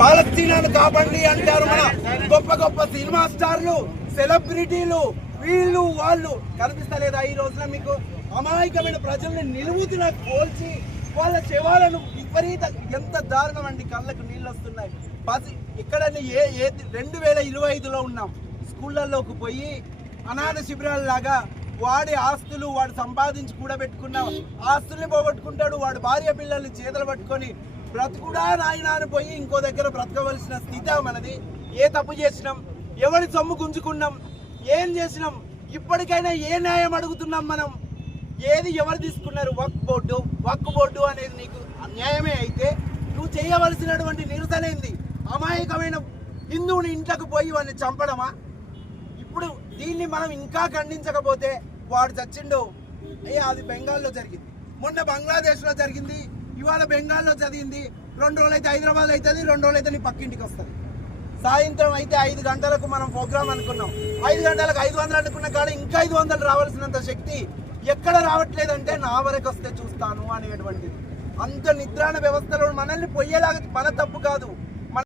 పాలస్తీనాను కాపాడండి అంటారు మన గొప్ప గొప్ప సినిమా స్టార్లు, సెలబ్రిటీలు, వీళ్ళు వాళ్ళు. కనిపిస్తలేదా ఈ రోజున మీకు? అమాయకమైన ప్రజల్ని నిలువుతున్న కోల్చి వాళ్ళ శవాలను విపరీత, ఎంత దారుణం అండి, కళ్ళకు నీళ్ళు వస్తున్నాయి. ఇక్కడ 2025లో ఉన్నాం. స్కూళ్ళల్లోకి పోయి అనాథ శిబిరాలలాగా వాడి ఆస్తులు, వాడు సంపాదించి కూడబెట్టుకున్న ఆస్తుల్ని పోగొట్టుకుంటాడు. వాడు భార్య పిల్లల్ని చేతులు పట్టుకొని బ్రతుకుడా నాయన అని పోయి ఇంకో దగ్గర బ్రతకవలసిన స్థితి మనది. ఏ తప్పు చేసినాం? ఎవరి సొమ్ము గుంజుకున్నాం? ఏం చేసినాం? ఇప్పటికైనా ఏ న్యాయం అడుగుతున్నాం మనం? ఏది ఎవరు తీసుకున్నారు? వక్ఫ్ బోర్డు అనేది నీకు న్యాయమే అయితే నువ్వు చేయవలసినటువంటి నిరసన ఏంది? అమాయకమైన హిందువుని ఇంట్లోకి పోయి వాడిని చంపడమా? ఇప్పుడు దీన్ని మనం ఇంకా ఖండించకపోతే వాడు చచ్చిండు. అది బెంగాల్లో జరిగింది, మొన్న బంగ్లాదేశ్లో జరిగింది, ఇవాళ బెంగాల్లో జరిగింది. 2 రోజులు అయితే హైదరాబాద్ అవుతుంది, 2 రోజులు అయితే నీ పక్కింటికి వస్తుంది. సాయంత్రం అయితే 5 గంటలకు మనం ప్రోగ్రామ్ అనుకున్నాం. 5 గంటలకు 500 అనుకున్న కాడ ఇంకా 500 రావాల్సినంత శక్తి ఎక్కడ రావట్లేదంటే నా వరకు వస్తే చూస్తాను అనేటువంటిది. అంత నిద్రాణ వ్యవస్థలో మనల్ని పొయ్యేలాగా మన తప్పు కాదు.